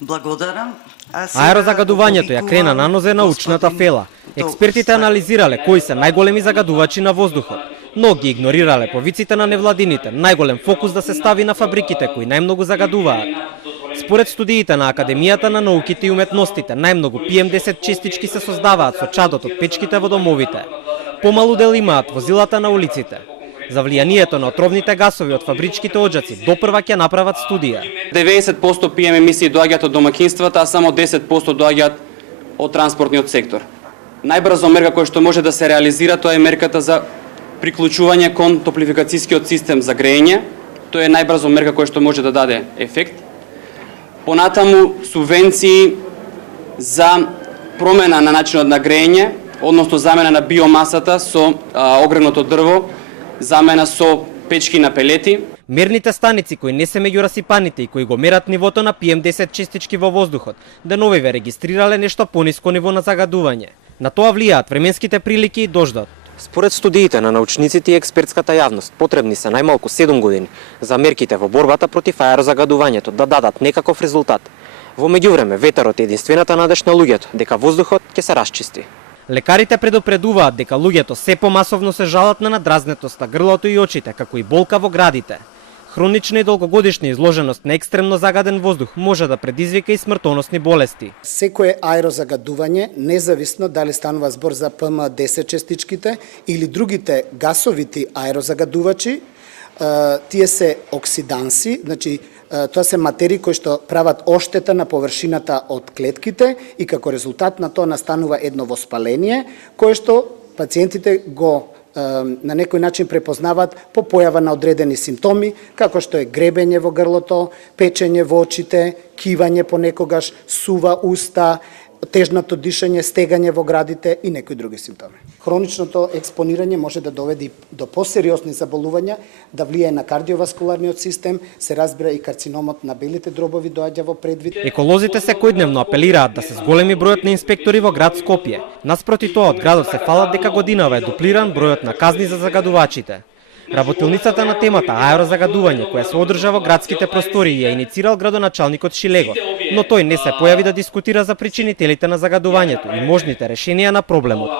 Благодарам. Аерозагадувањето ја крена на нозе научната фела. Експертите анализирале кои се најголеми загадувачи на воздухот, но ги игнорирале повиците на невладините, најголем фокус да се стави на фабриките кои најмногу загадуваат. Според студиите на Академијата на науките и уметностите, најмногу PM10 честички се создаваат со чадот од печките во домовите. Помалу дел имаат возилата на улиците. За влијанието на отровните гасови од фабричките оджаци допрва ќе направат студија. 90% PM емисии доаѓаат од домакинствата, а само 10% доаѓаат од транспортниот сектор. Најбрзо мерка која што може да се реализира, тоа е мерката за приклучување кон топлификацијскиот систем за грејење. Тоа е најбрзо мерка која што може да даде ефект. Понатаму субвенции за промена на начинот на грејење, односно замена на биомасата со огревното дрво, замена со печки на пелети. Мерните станици кои не се меѓу расипаните и кои го мерат нивото на PM10 честички во воздухот, деновиве регистрирале нешто пониско ниво на загадување. На тоа влијаат временските прилики и дождот. Според студиите на научниците и експертската јавност, потребни се најмалку 7 години за мерките во борбата против аерозагадувањето да дадат некаков резултат. Во меѓувреме, ветерот е единствената надеж на луѓето дека воздухот ќе се расчисти. Лекарите предупредуваат дека луѓето се помасовно се жалат на надразнетост на грлото и очите, како и болка во градите. Хронична и долгогодишна изложеност на екстремно загаден воздух може да предизвика и смртоносни болести. Секое аерозагадување, независно дали станува збор за PM10 честичките или другите гасовити аерозагадувачи, тие се оксиданси, значи тоа се материи кои што прават оштета на површината од клетките и како резултат на тоа настанува едно воспаление, кое што пациентите го на некој начин препознаваат по појава на одредени симптоми, како што е гребење во грлото, печење во очите, кивање понекогаш, сува уста, тежното дишење, стегање во градите и некои други симптоми. Хроничното експонирање може да доведе до посериозни заболувања, да влијае на кардиоваскуларниот систем, се разбира и карциномот на белите дробови доаѓа во предвид. Еколозите секојдневно апелираат да се зголеми бројот на инспектори во град Скопје. Наспроти тоа, од градот се фалат дека годинава е дуплиран бројот на казни за загадувачите. Работилницата на темата аерозагадување, која се одржа во градските простории, ја иницирал градоначалникот Шилего, но тој не се појави да дискутира за причинителите на загадувањето и можните решенија на проблемот.